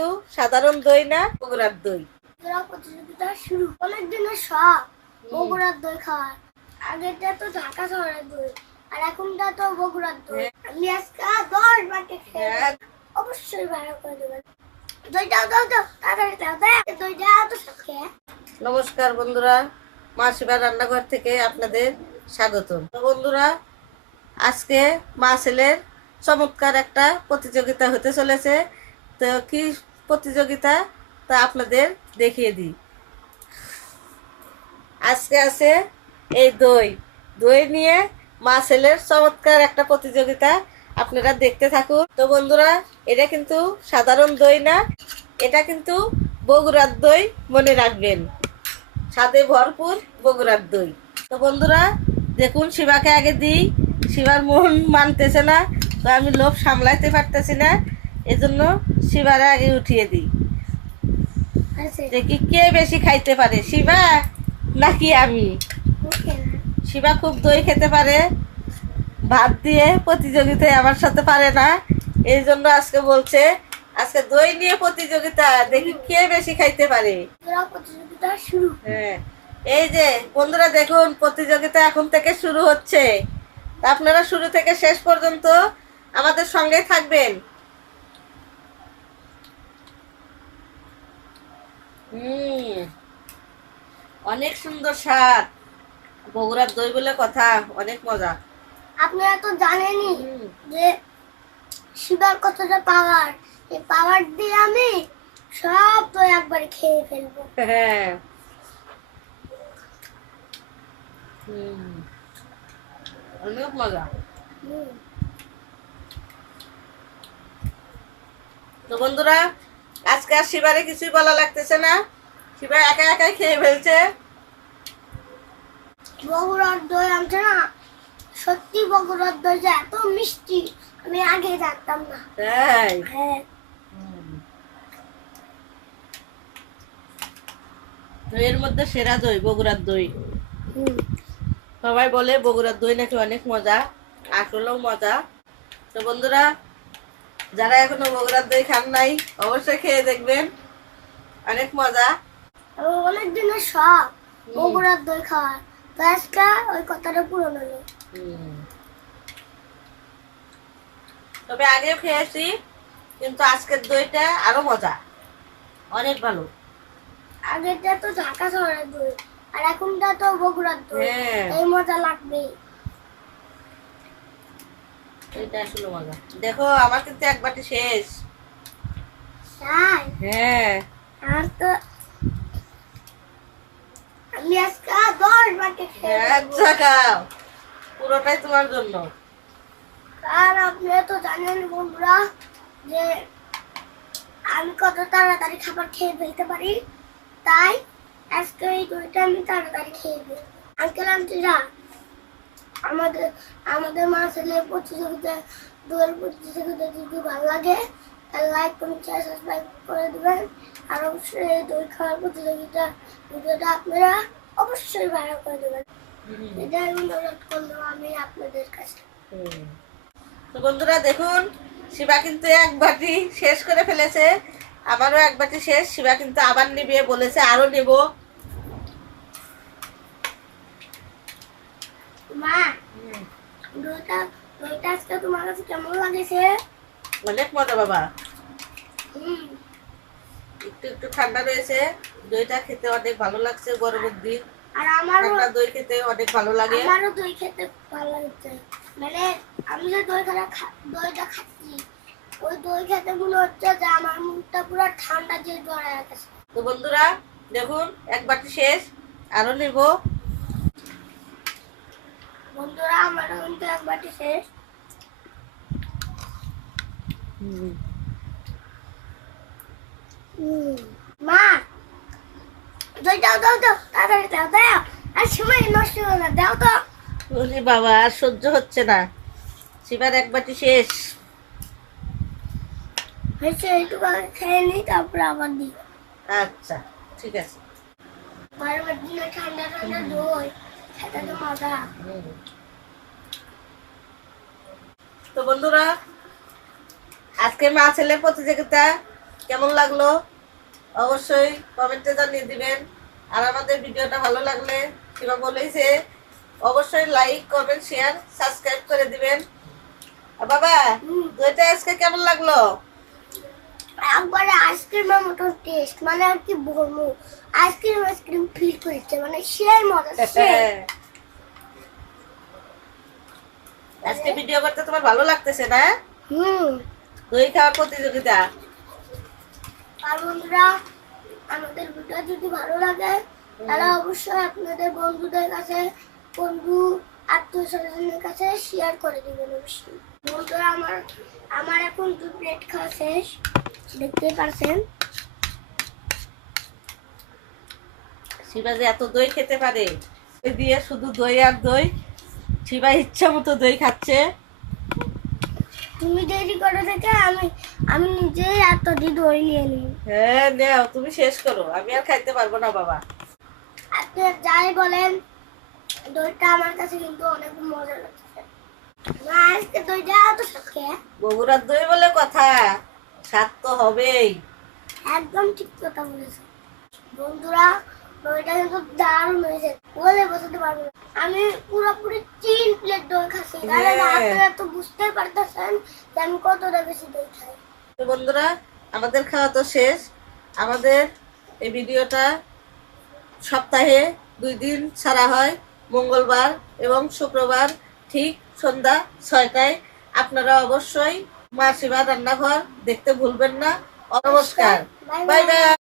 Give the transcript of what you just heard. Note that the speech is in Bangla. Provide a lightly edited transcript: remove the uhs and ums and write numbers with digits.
কিন্তু সাধারণ দই না, বগুড়ার দই। প্রতিযোগিতা শুরু অনেক দিনের শখ বগুড়ার দই খাওয়ার। আগেটা তো ঢাকা শহরের দই, আর এখনটা তো বগুড়ার দই। আমি আজকে 10 বাটি খেয়ে অবশ্যই ভালো করে দেবেন। দইটা দাও দাও তাড়াতাড়ি দাও দইটা তো খেয়ে। নমস্কার বন্ধুরা, মা শিবার রান্নাঘর থেকে আপনাদের স্বাগত। বন্ধুরা, আজকে মা ছেলের চমৎকার একটা প্রতিযোগিতা হতে চলেছে। তো কি প্রতিযোগিতা তা আপনাদের দেখিয়ে দিই। আজকে আছে এই দই দই নিয়ে মা ছেলের চমৎকার একটা প্রতিযোগিতা, আপনারা দেখতে থাকুন। তো বন্ধুরা, এটা কিন্তু সাধারণ দই না, এটা কিন্তু বগুড়ার দই, মনে রাখবেন, স্বাদে ভরপুর বগুড়ার দই। তো বন্ধুরা দেখুন, শিবাকে আগে দিই। শিবার মন মানতেছে না, তো আমি লোভ সামলাইতে পারতেছি না, এজন্য শিবারে আগে উঠিয়ে দিই। দেখি কে বেশি খাইতে পারে, শিবা নাকি আমি। শিবা খুব দই খেতে পারে, ভাত দিয়ে প্রতিযোগিতায় আমার সাথে পারে না, এই জন্য আজকে বলছে আজকে দই নিয়ে প্রতিযোগিতা, দেখি কে বেশি খাইতে পারে। প্রতিযোগিতা শুরু। হ্যাঁ, এই যে বন্ধুরা দেখুন, প্রতিযোগিতা এখন থেকে শুরু হচ্ছে। আপনারা শুরু থেকে শেষ পর্যন্ত আমাদের সঙ্গে থাকবেন। অনেক সুন্দর স্বাদ, বগুড়ার দই বলে কথা, অনেক মজা। আপনারা তো জানেনই যে শিবার কতটা পাওয়ার, এই পাওয়ার দিয়ে আমি সব দই একবারে খেয়ে ফেলবো। হ্যাঁ, অনেক মজা। তো বন্ধুরা, আজকে আর শিবারে কিছুই বলা লাগতেছে না, শিবা একা একাই খেয়ে ফেলছে। বগুড়ার দই আনছে না, সত্যি বগুড়ার দই যে এত মিষ্টি আমি আগে জানতাম না। তাই? হ্যাঁ, দইয়ের মধ্যে সেরা দই বগুড়ার দই। সবাই বলে বগুড়ার দই নাকি অনেক মজা, আসলেও মজা। তো বন্ধুরা, যারা এখনো বগুড়ার দই খান নাই, অবশ্যই খেয়ে দেখবেন, অনেক মজা। অনেক দিনের শখ বগুড়ার দই খাওয়ার, তো আজকে ওই কথাটা পূরণ হলো। তবে আগেও খেয়েছি, কিন্তু আজকের দইটা আরো মজা, অনেক ভালো। আগেরটা তো ঢাকা শহরের দই, আর এখনটা তো বগুড়ার দই, এই মজা লাগবে। এটা আসলে মজা। দেখো, আমার কিন্তু এক বাটি শেষ। তাই? হ্যাঁ, আর তো আমি আজকে 10 বাটি খেয়ে আচ্ছা খাও, পুরোটাই তোমার জন্য। আর আপনারা তো জানেন বন্ধুরা যে আমি কত তাড়াতাড়ি খাবার খেয়ে ফেলতে পারি, তাই আজকে এই দইটা আমি তাড়াতাড়ি খেয়ে ফেলবো। আঙ্কেল আন্টিরা, আমাদের আমাদের মা ছেলে প্রতিযোগিতা, দইয়ের প্রতিযোগিতা যদি ভালো লাগে তাহলে লাইক কমেন্ট শেয়ার সাবস্ক্রাইব করে দেবেন। আর অবশ্যই এই দই খাওয়ার প্রতিযোগিতা ভিডিওটা আপনারা অবশ্যই ভালো করে দেবেন, এটাই অনুরোধ করলাম আমি আপনাদের কাছে। তো বন্ধুরা দেখুন, শিবা কিন্তু এক বাটি শেষ করে ফেলেছে, আমারও এক বাটি শেষ। শিবা কিন্তু আবার নিবে বলেছে, আরো নেব। মা, দইটা আজকে তোমার কাছে কেমন লাগেছে? অনেক মজা বাবা, একটু একটু ঠান্ডা রয়েছে, দইটা খেতে অনেক ভালো লাগছে গরমের দিন। আর আমারও ঠান্ডা দই খেতে অনেক ভালো লাগে। আমারও দই খেতে ভালো লাগছে, মানে আমি যে দইটা খাচ্ছি, ওই দই খেতে মনে হচ্ছে যে আমার মুখটা পুরো ঠান্ডা দিয়ে জড়ায় গেছে। তো বন্ধুরা দেখুন, এক বাটি শেষ, আরো নেব। বন্ধুরা, আমারও কিন্তু এক বাটি শেষ। মা, দই দাও দাও দাও তাড়াতাড়ি দাও দাও, আর সময় নষ্ট হলো না, দাও তো। বলি বাবা, আর সহ্য হচ্ছে না, শিবার এক বাটি শেষ হয়েছে, এইটুকু খেয়ে নিই, তারপরে আবার দিই। আচ্ছা, ঠিক আছে। গরমের দিনে ঠান্ডা ঠান্ডা দই খেতে তো মজা। তো বন্ধুরা, আজকে মা ছেলে প্রতিযোগিতা কেমন লাগলো অবশ্যই কমেন্টে জানিয়ে দিবেন। আর আমাদের ভিডিওটা ভালো লাগলে শিবা বলেছে অবশ্যই লাইক কমেন্ট শেয়ার সাবস্ক্রাইব করে দিবেন। আর বাবা দইটা আজকে কেমন লাগলো? একবারে আইসক্রিমের মতো টেস্ট, মানে আর কি বলবো, আইসক্রিম ফিল করেছে, মানে সেই মজা সেই। আজকে ভিডিও করতে তোমার ভালো লাগতেছে না? হুম। দই খাওয়ার প্রতিযোগিতা। আর বন্ধুরা, আমাদের ভিডিও যদি ভালো লাগে তাহলে অবশ্যই আপনাদের বন্ধুদের কাছে, বন্ধু আত্মীয় স্বজনের কাছে শেয়ার করে দিবেন অবশ্যই। বন্ধুরা, আমার এখন 2 প্লেট খাওয়া শেষ, দেখতেই পারছেন। শিবা যে এত দই খেতে পারে, দই দিয়ে শুধু দই আর দই। শিবা ইচ্ছা মতো দই খাচ্ছে। তুমি দেরি করে দেখে আমি নিজেই এতটি দই নিয়ে নিই। হ্যাঁ নাও, তুমি শেষ করো, আমি আর খাইতে পারবো না বাবা। আপনি যাই বলেন, দইটা আমার কাছে কিন্তু অনেক মজা লাগছে। মা, আজকে দইটা এত সত্যি, বগুড়ার দই বলে কথা, স্বাদ তো হবেই। একদম ঠিক কথা বলেছে। বন্ধুরা, দইটা কিন্তু দারুণ হয়েছে, বলে বোঝাতে পারবো না। আমি পুরোপুরি 3 প্লেট দই খাচ্ছি, তাহলে হ্যাঁ। আপনারা তো বুঝতেই পারতেছেন যে আমি কতটা বেশি দই খাই। তো বন্ধুরা, আমাদের খাওয়া তো শেষ। আমাদের এই ভিডিওটা সপ্তাহে 2 দিন ছাড়া হয়, মঙ্গলবার এবং শুক্রবার ঠিক সন্ধ্যা 6টায়। আপনারা অবশ্যই মা শিবা রান্নাঘর দেখতে ভুলবেন না। নমস্কার, বাই বাই বাই। বাই।